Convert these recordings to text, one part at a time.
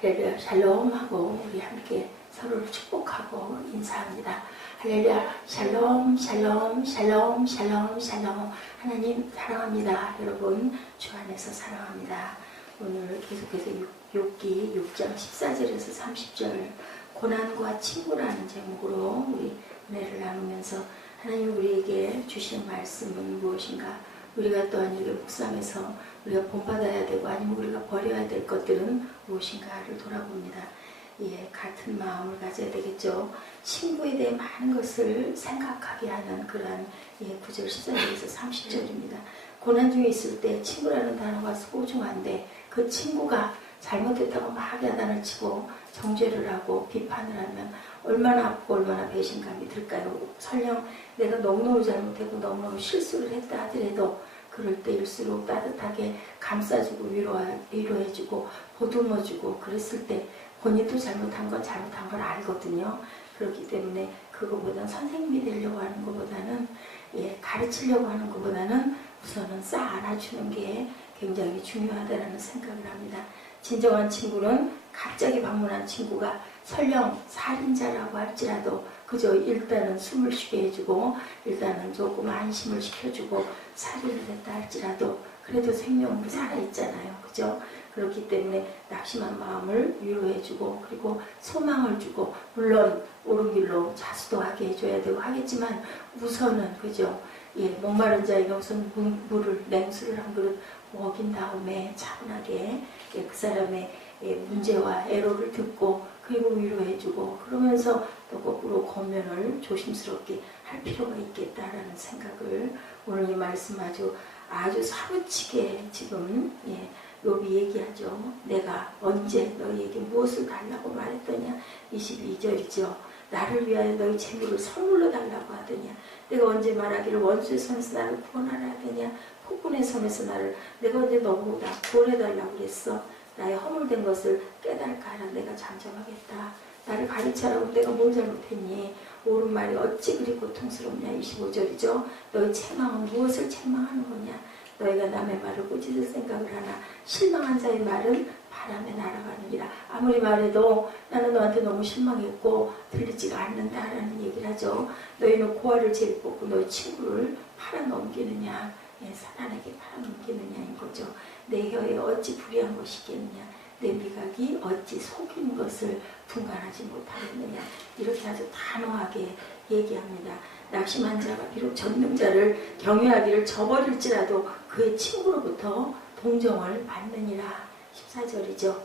할렐루야 샬롬 하고 우리 함께 서로를 축복하고 인사합니다. 할렐루야 샬롬 샬롬 샬롬 샬롬 샬롬. 하나님 사랑합니다. 여러분 주 안에서 사랑합니다. 오늘 계속해서 욥기 6장 14절에서 30절 고난과 친구라는 제목으로 우리 은혜를 나누면서 하나님 우리에게 주신 말씀은 무엇인가, 우리가 또한 이렇게 묵상해서 우리가 본받아야 되고 아니면 우리가 버려야 될 것들은 무엇인가를 돌아봅니다. 예, 같은 마음을 가져야 되겠죠. 친구에 대해 많은 것을 생각하게 하는 그러한 9절 14절에서 30절입니다. 고난 중에 있을 때 친구라는 단어가 소중한데 그 친구가 잘못했다고 막 야단을 치고 정죄를 하고 비판을 하면 얼마나 아프고 얼마나 배신감이 들까요? 설령 내가 너무너무 잘못했고 너무너무 실수를 했다 하더라도 그럴 때일수록 따뜻하게 감싸주고 위로해주고 보듬어주고 그랬을 때 본인도 잘못한 걸 알거든요. 그렇기 때문에 그거보다는 선생님이 되려고 하는 것보다는 가르치려고 하는 것보다는 우선은 싹 안아주는 게 굉장히 중요하다는 생각을 합니다. 진정한 친구는 갑자기 방문한 친구가 설령 살인자라고 할지라도 그저 일단은 숨을 쉬게 해주고 일단은 조금 안심을 시켜주고 살인을 했다 할지라도 그래도 생명으로 살아있잖아요. 그죠? 그렇기 때문에 낙심한 마음을 위로해주고 그리고 소망을 주고 물론 옳은 길로 자수도 하게 해줘야 되고 하겠지만 우선은 그죠? 목마른 자에게 우선 물을 냉수를 한 그릇 먹인 다음에 차분하게 그 사람의 문제와 애로를 듣고 그리고 위로해주고 그러면서 또 거꾸로 권면을 조심스럽게 할 필요가 있겠다라는 생각을 오늘 이 말씀 아주 사무치게 지금 욥이 얘기하죠. 내가 언제 너희에게 무엇을 달라고 말했더냐. 22절이죠. 나를 위하여 너희 재물을 선물로 달라고 하더냐. 내가 언제 말하기를 원수의 손에서 나를 구원하라 하더냐. 폭군의 손에서 내가 언제 너보다 구원해달라고 그랬어. 나의 허물된 것을 깨달까 하라. 내가 잠잠하겠다. 나를 가르쳐라고 내가 뭘 잘못했니. 옳은 말이 어찌 그리 고통스럽냐. 25절이죠. 너희 책망은 무엇을 책망하는 거냐. 너희가 남의 말을 꾸짖을 생각을 하나 실망한 자의 말은 바람에 날아가느니라. 아무리 말해도 나는 너한테 너무 실망했고 들리지가 않는다라는 얘기를 하죠. 너희는 고아를 제일 뽑고 너희 친구를 팔아넘기느냐. 사단에게 팔아넘기느냐인 거죠. 내 혀에 어찌 불의한 것이 있겠느냐. 내 미각이 어찌 속인 것을 분간하지 못하겠느냐. 이렇게 아주 단호하게 얘기합니다. 낙심한 자가 비록 전능자를 경외하기를 저버릴지라도 그의 친구로부터 동정을 받느니라. 14절이죠.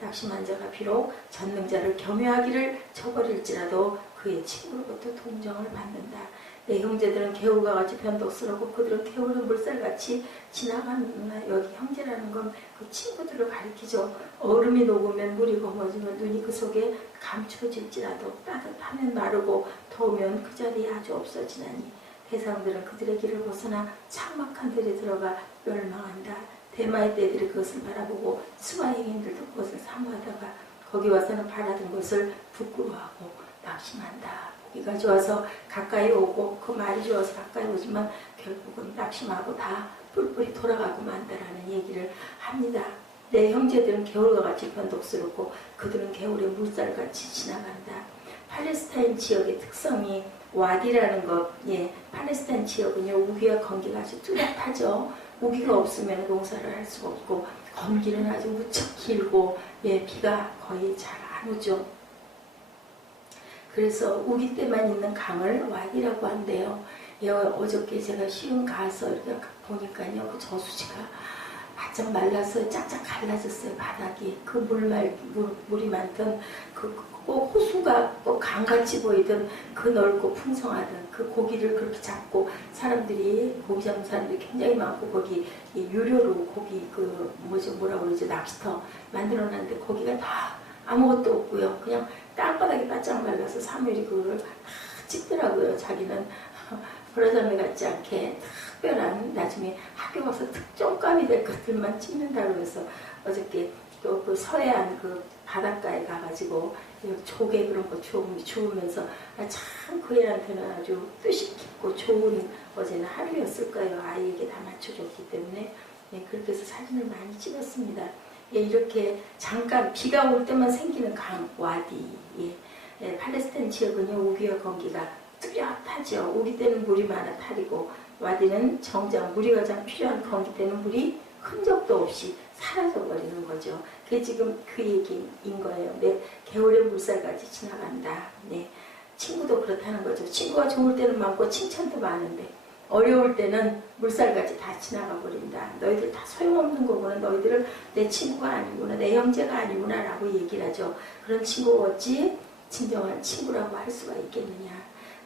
낙심한 자가 비록 전능자를 경외하기를 저버릴지라도 그의 친구로부터 동정을 받는다. 내 형제들은 개울과 같이 변덕스럽고 그들은 개울은 물살같이 지나가는구나. 여기 형제라는 건 그 친구들을 가리키죠. 얼음이 녹으면 물이 검어지면 눈이 그 속에 감춰질지라도 따뜻하면 마르고 더우면 그 자리에 아주 없어지나니 대상들은 그들의 길을 벗어나 삭막한 들에 들어가 멸망한다. 대마의 떼들이 그것을 바라보고 수바행인들도 그것을 사모하다가 거기 와서는 바라던 것을 부끄러워하고 낙심한다. 보기가 좋아서 가까이 오고 그 말이 좋아서 가까이 오지만 결국은 낙심하고 다 뿔뿔이 돌아가고 만다라는 얘기를 합니다. 내 형제들은 개울과 같이 변덕스럽고 그들은 개울의 물살같이 지나간다. 팔레스타인 지역의 특성이 와디라는 것, 팔레스타인 지역은요 우기와 건기가 아주 뚜렷하죠. 우기가 없으면 농사를 할 수가 없고 건기는 아주 무척 길고 비가 거의 잘 안 오죠. 그래서 우기 때만 있는 강을 와디라고 한대요. 어저께 제가 시흥 가서 이렇게 보니까요 그 저수지가 바짝 말라서 쫙쫙 갈라졌어요. 바닥이 그 물이 많던 그 호수가 강같이 보이던 그 넓고 풍성하던 그 고기를 그렇게 잡고 사람들이 고기 잡는 사람들이 굉장히 많고 거기 유료로 고기 뭐라고 그러지 랍스터 만들어놨는데 거기가 다 아무것도 없고요. 그냥 땅바닥이 바짝 말라서 사무엘이 그거를 다 찍더라고요. 자기는 브라자매 같지 않게 특별한 나중에 학교 가서 특종감이 될 것들만 찍는다고 해서 어저께 그 서해안 그 바닷가에 가가지고 조개 그런 거 주우면서 참 그 애한테는 아주 뜻이 깊고 좋은 어제는 하루였을 거예요. 아이에게 다 맞춰줬기 때문에 그렇게 해서 사진을 많이 찍었습니다. 예, 이렇게 잠깐 비가 올 때만 생기는 강 와디. 예. 예, 팔레스타인 지역은요 우기와 건기가 뚜렷하죠. 우기 때는 물이 많아 탈이고 와디는 정장 물이 가장 필요한 건기 때는 물이 흔적도 없이 사라져버리는 거죠. 그게 지금 그 얘기인 거예요. 네, 개울의 물살같이 지나간다. 네, 친구도 그렇다는 거죠. 친구가 좋을 때는 많고 칭찬도 많은데 어려울 때는 물살같이 다 지나가 버린다. 너희들 다 소용없는 거구나. 너희들은 내 친구가 아니구나. 내 형제가 아니구나 라고 얘기를 하죠. 그런 친구가 어찌 진정한 친구라고 할 수가 있겠느냐.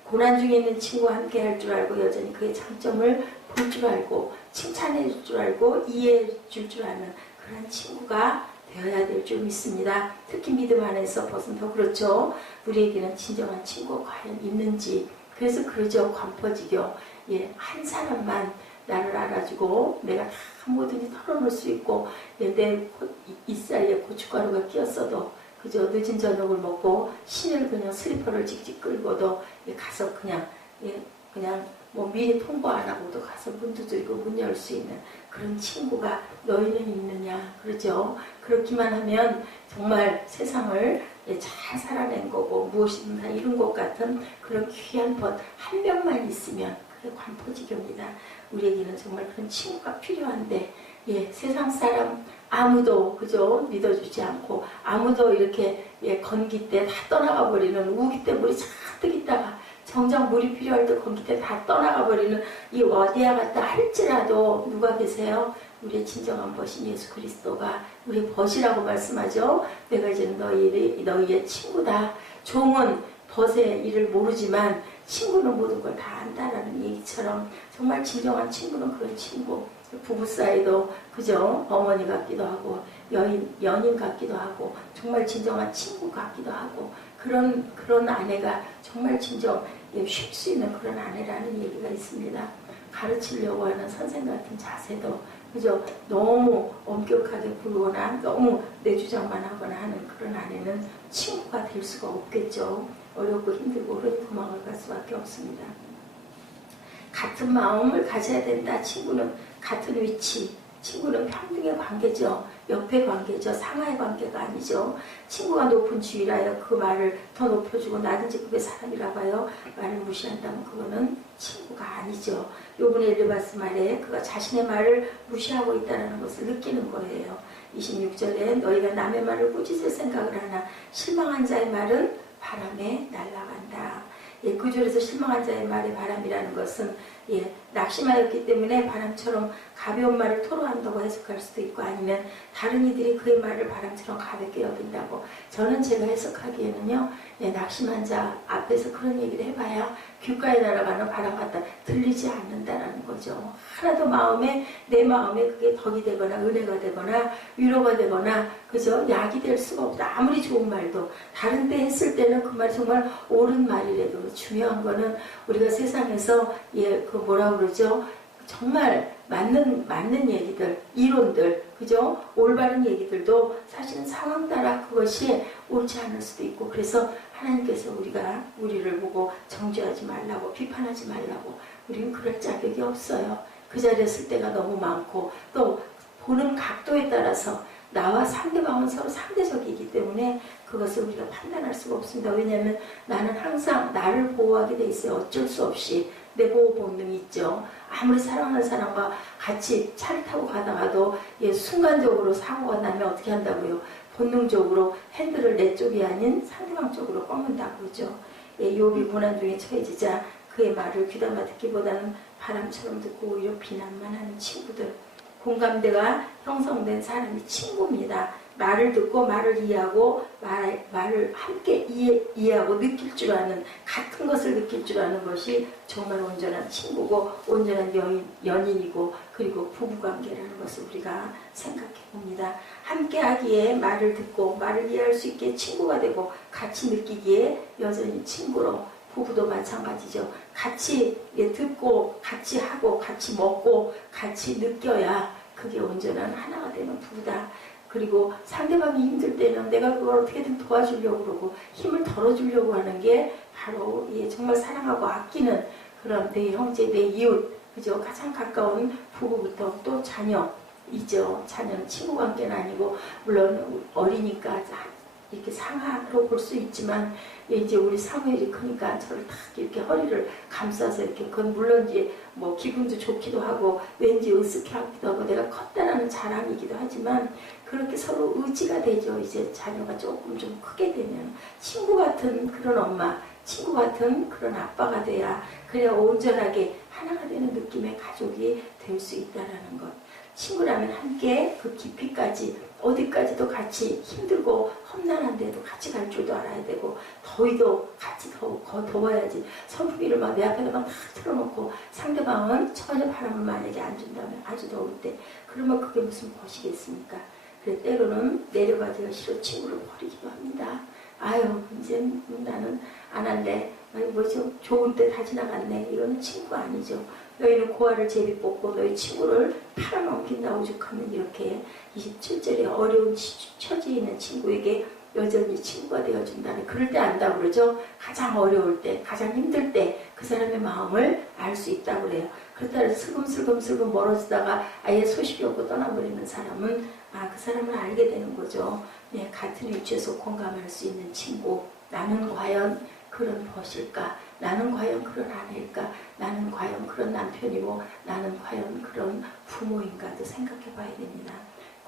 고난 중에 있는 친구와 함께 할 줄 알고 여전히 그의 장점을 볼 줄 알고 칭찬해 줄 줄 알고 이해해 줄 줄 아는 그런 친구가 되어야 될 줄 믿습니다. 특히 믿음 안에서 벗은 더 그렇죠. 우리에게는 진정한 친구가 과연 있는지. 그래서 그러죠. 관퍼지교. 예, 한 사람만 나를 알아주고 내가 다 뭐든지 털어놓을 수 있고 예, 내 이사이에 고춧가루가 끼었어도 그저 늦은 저녁을 먹고 신을 그냥 슬리퍼를 직직 끌고도 예, 가서 그냥 예, 그냥 뭐 미리 통보 안 하고도 가서 문 두드리고 문 열 수 있는 그런 친구가 너희는 있느냐. 그러죠. 그렇기만 하면 정말 세상을 예, 잘 살아낸 거고 무엇이든 다 이룬 것 같은 그런 귀한 벗 한 명만 있으면 그게 관포지교입니다. 우리에게는 정말 그런 친구가 필요한데 예, 세상 사람 아무도 그저 믿어주지 않고 아무도 이렇게 예, 건기 때 다 떠나가 버리는 우기 때 물이 잔뜩 있다가 정작 물이 필요할 때 건기 때 다 떠나가 버리는 이 와디와 같다 할지라도 누가 계세요? 우리의 진정한 벗인 예수 그리스도가 우리 벗이라고 말씀하죠. 내가 이제는 너희의 친구다. 종은 벗의 일을 모르지만 친구는 모든 걸 다 안다라는 얘기처럼 정말 진정한 친구는 그런 친구. 부부 사이도 그죠? 어머니 같기도 하고 연인 같기도 하고 정말 진정한 친구 같기도 하고 그런 아내가 정말 진정 쉴 수 있는 그런 아내라는 얘기가 있습니다. 가르치려고 하는 선생 같은 자세도 그죠? 너무 엄격하게 굴거나 너무 내 주장만 하거나 하는 그런 아내는 친구가 될 수가 없겠죠. 어렵고 힘들고 그런 도망을 갈 수밖에 없습니다. 같은 마음을 가져야 된다. 친구는 같은 위치, 친구는 평등의 관계죠. 옆의 관계죠. 상하의 관계가 아니죠. 친구가 높은 지위라여 그 말을 더 높여주고 나든지 그게 사람이라고 하여 말을 무시한다면 그거는 친구가 아니죠. 요번에 엘리바스 말에 그가 자신의 말을 무시하고 있다는 것을 느끼는 거예요. 26절에 너희가 남의 말을 꾸짖을 생각을 하나 실망한 자의 말은 바람에 날아간다. 예, 그 줄에서 실망한 자의 말이 바람이라는 것은 예, 낙심하였기 때문에 바람처럼 가벼운 말을 토로한다고 해석할 수도 있고 아니면 다른 이들이 그의 말을 바람처럼 가볍게 여긴다고. 저는 제가 해석하기에는요 예, 낙심한 자 앞에서 그런 얘기를 해봐야 귓가에 날아가는 바람 같다 들리지 않는다라는 거죠. 하나도 내 마음에 그게 덕이 되거나 은혜가 되거나 위로가 되거나 그죠? 약이 될 수가 없다. 아무리 좋은 말도 다른 때 했을 때는 그 말이 정말 옳은 말이라도 중요한 거는 우리가 세상에서 예, 그 뭐라 그러죠? 정말 맞는 얘기들, 이론들, 그죠? 올바른 얘기들도 사실은 상황 따라 그것이 옳지 않을 수도 있고 그래서 하나님께서 우리를 보고 정죄하지 말라고 비판하지 말라고 우리는 그럴 자격이 없어요. 그 자리에 쓸 때가 너무 많고 또 보는 각도에 따라서 나와 상대방은 서로 상대적이기 때문에 그것을 우리가 판단할 수가 없습니다. 왜냐하면 나는 항상 나를 보호하게 돼 있어요. 어쩔 수 없이 내 보호 본능이 있죠. 아무리 사랑하는 사람과 같이 차를 타고 가다가도 예, 순간적으로 사고가 나면 어떻게 한다고요? 본능적으로 핸들을 내 쪽이 아닌 상대방 쪽으로 꺾는다고 그러죠. 예, 욥이 고난 중에 처해지자 그의 말을 귀담아 듣기보다는 바람처럼 듣고 오히려 비난만 하는 친구들. 공감대가 형성된 사람이 친구입니다. 말을 듣고 말을 이해하고 말을 함께 이해하고 느낄 줄 아는 같은 것을 느낄 줄 아는 것이 정말 온전한 친구고 온전한 연인이고 그리고 부부관계라는 것을 우리가 생각해 봅니다. 함께 하기에 말을 듣고 말을 이해할 수 있게 친구가 되고 같이 느끼기에 여전히 친구로 부부도 마찬가지죠. 같이 듣고 같이 하고 같이 먹고 같이 느껴야 그게 온전한 하나가 되는 부부다. 그리고 상대방이 힘들 때는 내가 그걸 어떻게든 도와주려고 그러고 힘을 덜어주려고 하는 게 바로 정말 사랑하고 아끼는 그런 내 형제, 내 이웃, 그죠? 가장 가까운 부부부터 또 자녀, 이죠. 자녀는 친구 관계는 아니고 물론 어리니까 이렇게 상하로 볼 수 있지만 이제 우리 사무엘이 크니까 저를 탁 이렇게 허리를 감싸서 이렇게 그건 물론 이제 뭐 기분도 좋기도 하고 왠지 으쓱하기도 하고 내가 컸다라는 자랑이기도 하지만 그렇게 서로 의지가 되죠. 이제 자녀가 조금 좀 크게 되면 친구 같은 그런 엄마, 친구 같은 그런 아빠가 돼야 그래야 온전하게 하나가 되는 느낌의 가족이 될 수 있다라는 것. 친구라면 함께 그 깊이까지 어디까지도 같이 힘들고 험난한데도 같이 갈 줄도 알아야 되고 더위도 같이 더워야지 선풍기를 막 내 앞에다 막 틀어놓고 상대방은 전혀 바람을 만약에 안 준다면 아주 더울 때 그러면 그게 무슨 것이겠습니까? 그래 때로는 내려가기가 싫어 친구를 버리기도 합니다. 아유 이제 나는 안 할래. 뭐죠? 좋은 때 다 지나갔네. 이거는 친구가 아니죠. 너희는 고아를 제비 뽑고 너희 친구를 팔아넘긴다 오죽하면 이렇게 27절에 어려운 처지에 있는 친구에게 여전히 친구가 되어준다는 그럴 때 안다고 그러죠. 가장 어려울 때 가장 힘들 때 그 사람의 마음을 알 수 있다고 그래요. 그렇다 해서 슬금슬금 멀어지다가 아예 소식이 없고 떠나버리는 사람은 그 사람을 알게 되는 거죠. 네, 같은 위치에서 공감할 수 있는 친구. 나는 과연 그런 벗일까? 나는 과연 그런 아내일까? 나는 과연 그런 남편이고 나는 과연 그런 부모인가도 생각해 봐야 됩니다.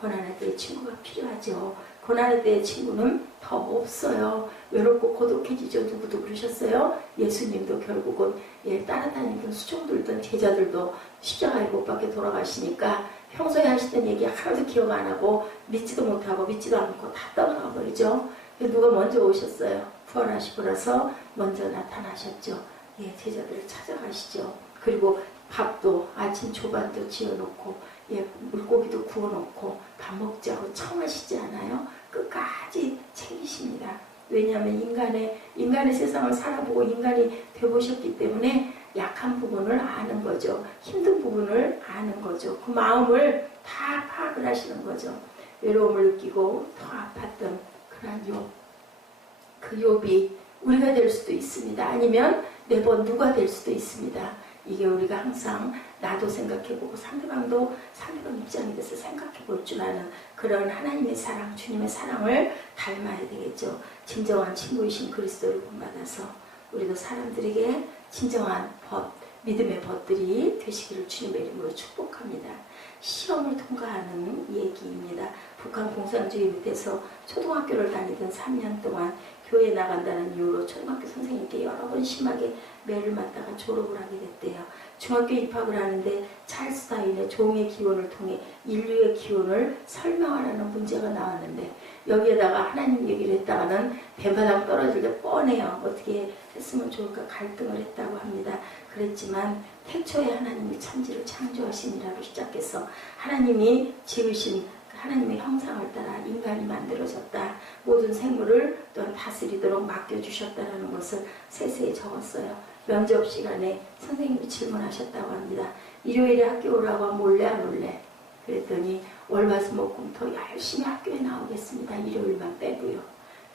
고난의 때의 친구가 필요하죠. 고난의 때의 친구는 더 없어요. 외롭고 고독해지죠. 누구도 그러셨어요? 예수님도 결국은 따라다니던 수종들던 제자들도 십자가에 못 박혀 돌아가시니까 평소에 하시던 얘기 하나도 기억 안 하고 믿지도 못하고 믿지도 않고 다 떠나가 버리죠. 누가 먼저 오셨어요? 부활하시고 나서 먼저 나타나셨죠. 제자들을 찾아가시죠. 그리고 밥도 아침 조반도 지어놓고 물고기도 구워놓고 밥 먹자고 청하시지 않아요? 끝까지 챙기십니다. 왜냐하면 인간의 세상을 살아보고 인간이 되보셨기 때문에 약한 부분을 아는 거죠. 힘든 부분을 아는 거죠. 그 마음을 다 파악을 하시는 거죠. 외로움을 느끼고 더 아팠던 그런 그 욥이 우리가 될 수도 있습니다. 아니면 매번 누가 될 수도 있습니다. 이게 우리가 항상 나도 생각해보고 상대방 입장에 대해서 생각해볼 줄 아는 그런 하나님의 사랑, 주님의 사랑을 닮아야 되겠죠. 진정한 친구이신 그리스도를 본받아서 우리도 사람들에게 진정한 믿음의 벗들이 되시기를 주님의 이름으로 축복합니다. 시험을 통과하는 얘기입니다. 북한 공산주의 밑에서 초등학교를 다니던 3년 동안 교회에 나간다는 이유로 초등학교 선생님께 여러 번 심하게 매를 맞다가 졸업을 하게 됐대요. 중학교 입학을 하는데 찰스 다윈의 종의 기원을 통해 인류의 기원을 설명하라는 문제가 나왔는데 여기에다가 하나님 얘기를 했다가는 대바닥 떨어질 게 뻔해요. 어떻게 했으면 좋을까 갈등을 했다고 합니다. 그랬지만 태초에 하나님이 천지를 창조하시니라로 시작해서 하나님이 지으신 하나님의 형상을 따라 인간이 만들어졌다. 모든 생물을 또한 다스리도록 맡겨주셨다는 것을 세세히 적었어요. 면접 시간에 선생님이 질문하셨다고 합니다. 일요일에 학교 오라고 하면 몰래 안 올래? 그랬더니 월화수목금토 열심히 학교에 나오겠습니다. 일요일만 빼고요.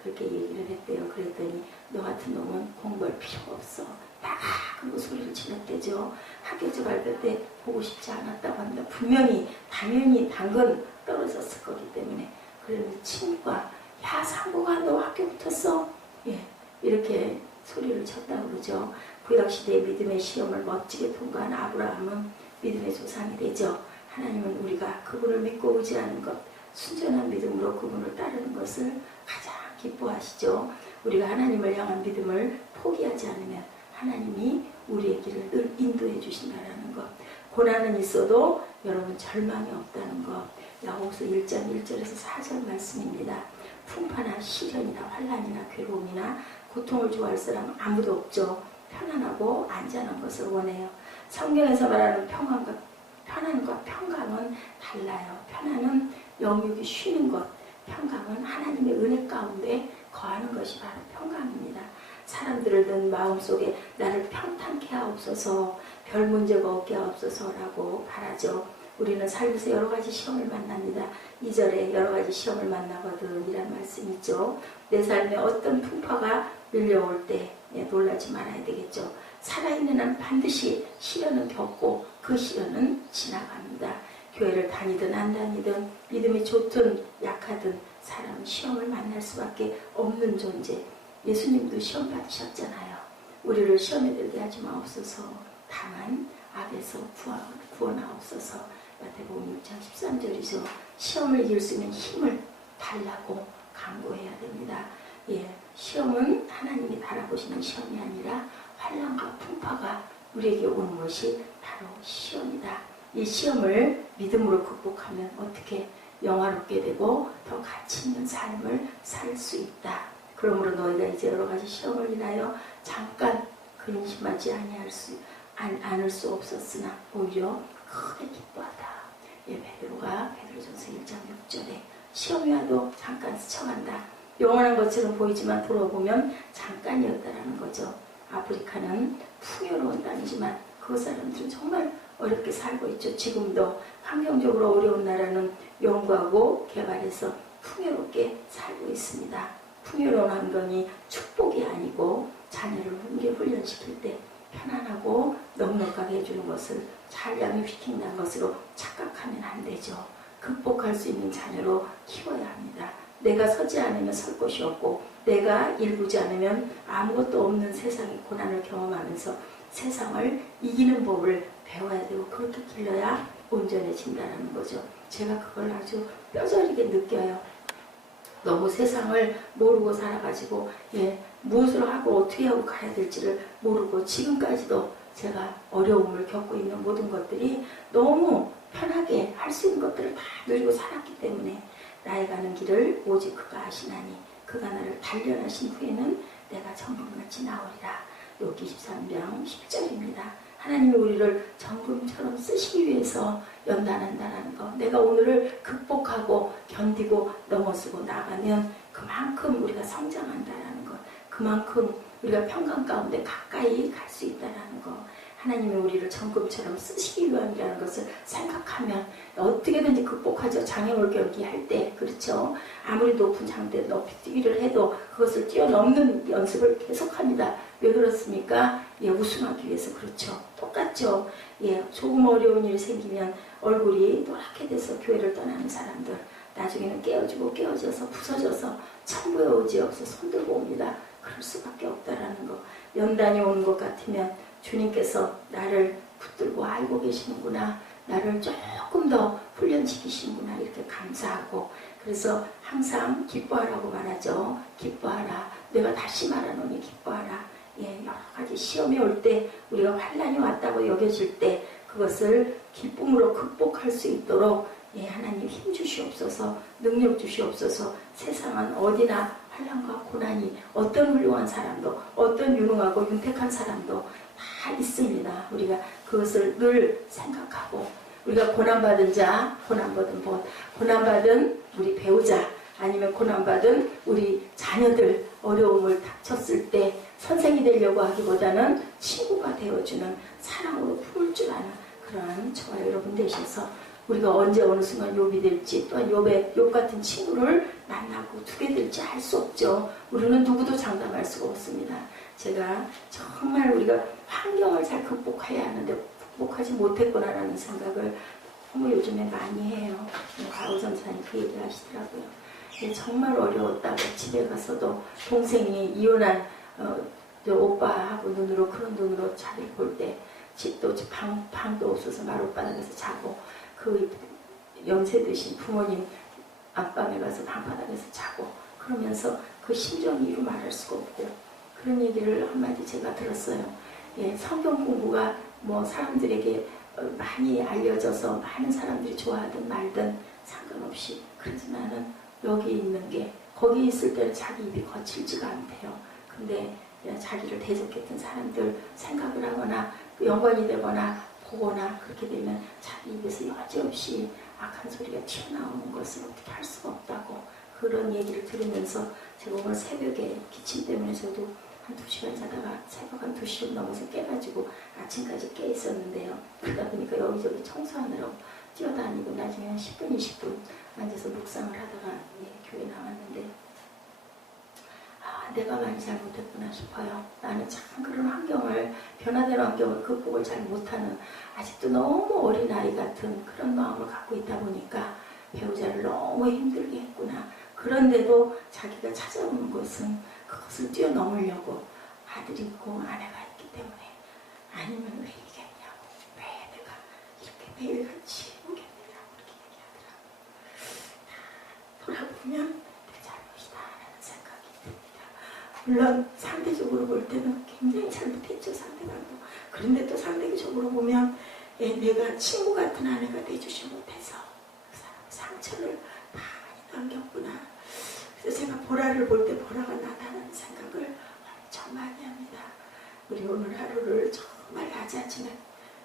그렇게 얘기를 했대요. 그랬더니 너 같은 놈은 공부할 필요가 없어. 나가! 그리고 소리를 지냈대죠. 학교에서 발표 때 보고 싶지 않았다고 합니다. 분명히 당연히 당근 떨어졌을 거기 때문에. 그런데 친구가 야 상고가 너 학교 붙었어? 이렇게 소리를 쳤다고 그러죠. 구약시대의 믿음의 시험을 멋지게 통과한 아브라함은 믿음의 조상이 되죠. 하나님은 우리가 그분을 믿고 의지하는 것, 순전한 믿음으로 그분을 따르는 것을 가장 기뻐하시죠. 우리가 하나님을 향한 믿음을 포기하지 않으면 하나님이 우리의 길을 늘 인도해 주신다는 것. 고난은 있어도 여러분 절망이 없다는 것. 야고보서 1장 1절에서 4절 말씀입니다. 풍파나 시련이나 환난이나 괴로움이나 고통을 좋아할 사람은 아무도 없죠. 편안하고 안전한 것을 원해요. 성경에서 말하는 평안과 평강은 달라요. 편안은 영육이 쉬는 것, 평강은 하나님의 은혜 가운데 거하는 것이 바로 평강입니다. 사람들을 든 마음속에 나를 평탄케 하옵소서, 별 문제가 없게 하옵소서라고 바라죠. 우리는 살면서 여러 가지 시험을 만납니다. 2절에 여러 가지 시험을 만나거든 이란 말씀이 있죠. 내 삶에 어떤 풍파가 밀려올 때 놀라지 말아야 되겠죠. 살아있는 한 반드시 시련은 겪고 그 시련은 지나갑니다. 교회를 다니든 안 다니든 믿음이 좋든 약하든 사람은 시험을 만날 수밖에 없는 존재. 예수님도 시험 받으셨잖아요. 우리를 시험에 들게 하지 마옵소서. 다만 악에서 구원하옵소서. 마태복음 6장 13절이죠. 시험을 이길 수 있는 힘을 달라고 강구해야 됩니다. 예, 시험은 하나님이 바라보시는 시험이 아니라 환난과 풍파가 우리에게 오는 것이 바로 시험이다. 이 시험을 믿음으로 극복하면 어떻게 영화롭게 되고 더 가치 있는 삶을 살 수 있다. 그러므로 너희가 이제 여러 가지 시험을 인하여 잠깐 근심하지 않을 수 없었으나 오히려 크게 기뻐하다. 예, 베드로전서 1장 6절에 시험이 와도 잠깐 스쳐간다. 영원한 것처럼 보이지만 돌아보면 잠깐이었다라는 거죠. 아프리카는 풍요로운 땅이지만 그 사람들은 정말 어렵게 살고 있죠. 지금도 환경적으로 어려운 나라는 연구하고 개발해서 풍요롭게 살고 있습니다. 풍요로운 환경이 축복이 아니고 자녀를 훈련시킬 때 편안하고 넉넉하게 해주는 것을 잘 양육시킨다는 것으로 착각하면 안 되죠. 극복할 수 있는 자녀로 키워야 합니다. 내가 서지 않으면 설 곳이 없고 내가 일구지 않으면 아무것도 없는 세상의 고난을 경험하면서 세상을 이기는 법을 배워야 되고 그렇게 길러야 온전해진다는 거죠. 제가 그걸 아주 뼈저리게 느껴요. 너무 세상을 모르고 살아가지고 무엇을 하고 어떻게 하고 가야 될지를 모르고 지금까지도 제가 어려움을 겪고 있는 모든 것들이 너무 편하게 할 수 있는 것들을 다 누리고 살았기 때문에 나의 가는 길을 오직 그가 아시나니 그가 나를 단련하신 후에는 내가 정금같이 나오리라. 욥기 13장 10절입니다. 하나님이 우리를 정금처럼 쓰시기 위해서 연단한다라는 것. 내가 오늘을 극복하고 견디고 넘어서고 나가면 그만큼 우리가 성장한다라는 것. 그만큼 우리가 평강 가운데 가까이 갈 수 있다라는 것. 하나님이 우리를 정금처럼 쓰시기 위함이라는 것을 생각하면 어떻게든지 극복하죠. 장애물 경기할 때 그렇죠. 아무리 높은 장대 높이 뛰기를 해도 그것을 뛰어넘는 연습을 계속합니다. 왜 그렇습니까? 우승하기 위해서 그렇죠. 똑같죠. 조금 어려운 일이 생기면 얼굴이 노랗게 돼서 교회를 떠나는 사람들 나중에는 깨어져서 부서져서 천부에 오지없어 손들고 옵니다. 그럴 수밖에 없다라는 거. 연단이 오는 것 같으면 주님께서 나를 붙들고 알고 계시는구나. 나를 조금 더 훈련시키시는구나. 이렇게 감사하고 그래서 항상 기뻐하라고 말하죠. 기뻐하라. 내가 다시 말하노니 기뻐하라. 여러 가지 시험이 올 때 우리가 환난이 왔다고 여겨질 때 그것을 기쁨으로 극복할 수 있도록 하나님 힘 주시옵소서. 능력 주시옵소서. 세상은 어디나 환난과 고난이 어떤 훌륭한 사람도 어떤 유능하고 윤택한 사람도 다 있습니다. 우리가 그것을 늘 생각하고 우리가 고난받은 자, 고난받은 본, 고난받은 우리 배우자 아니면 고난받은 우리 자녀들 어려움을 닥쳤을 때 선생이 되려고 하기보다는 친구가 되어주는 사랑으로 품을 줄 아는 그러한 저와 여러분 되셔서 우리가 언제 어느 순간 욥이 될지 또한 욥 같은 친구를 만나고 두게 될지 알 수 없죠. 우리는 누구도 장담할 수가 없습니다. 제가 정말 우리가 환경을 잘 극복해야 하는데 극복하지 못했구나라는 생각을 너무 요즘에 많이 해요. 가오 전사님 그 얘기 하시더라고요. 정말 어려웠다고 집에 가서도 동생이 이혼한 오빠하고 눈으로 그런 눈으로 자기 볼 때 집도 방도 없어서 마룻바닥에서 자고 그 연세 드신 부모님 안방에 가서 방바닥에서 자고 그러면서 그 심정이 이루 말할 수가 없고 그런 얘기를 한마디 제가 들었어요. 성경 공부가 사람들에게 많이 알려져서 많은 사람들이 좋아하든 말든 상관없이 그러지만은 여기 있는 게 거기 있을 때는 자기 입이 거칠지가 않대요. 근데 자기를 대적했던 사람들 생각을 하거나 연관이 되거나 보거나 그렇게 되면 자기 입에서 여지없이 악한 소리가 튀어나오는 것을 어떻게 할 수가 없다고 그런 얘기를 들으면서 제가 오늘 새벽에 기침 때문에 저도 한 2시간 자다가 새벽 한 2시 넘어서 깨가지고 아침까지 깨 있었는데요. 그러다 보니까 여기저기 청소하느라고 뛰어다니고 나중에 한 10분, 20분 앉아서 묵상을 하다가 교회 나왔는데 내가 많이 잘못했구나 싶어요. 나는 참 그런 환경을, 변화되는 환경을 극복을 잘 못하는, 아직도 너무 어린아이 같은 그런 마음을 갖고 있다 보니까 배우자를 너무 힘들게 했구나. 그런데도 자기가 찾아오는 것은 그것을 뛰어넘으려고 아들이 있고 아내가 있기 때문에, 아니면 왜 이겠냐고, 왜 내가 이렇게 매일같이 오겠느냐고 이렇게 얘기하더라고요. 돌아보면 내 잘못이다 라는 생각이 듭니다. 물론 상대적으로 볼 때는 굉장히 잘못했죠, 상대방도. 그런데 또 상대적으로 보면 내가 친구 같은 아내가 돼주지 못해서 그 사람 상처를 많이 남겼구나. 그래서 제가 보라를 볼 때 보라가 나다는 생각을 엄청 많이 합니다. 우리 오늘 하루를 정말 낮아지는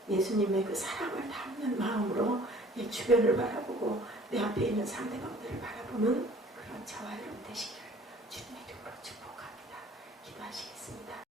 예수님의 그 사랑을 담는 마음으로 내 주변을 바라보고 내 앞에 있는 상대방들을 바라보는 그런 저와 여러분 되시기를 주님의 이름으로 축복합니다. 기도하시겠습니다.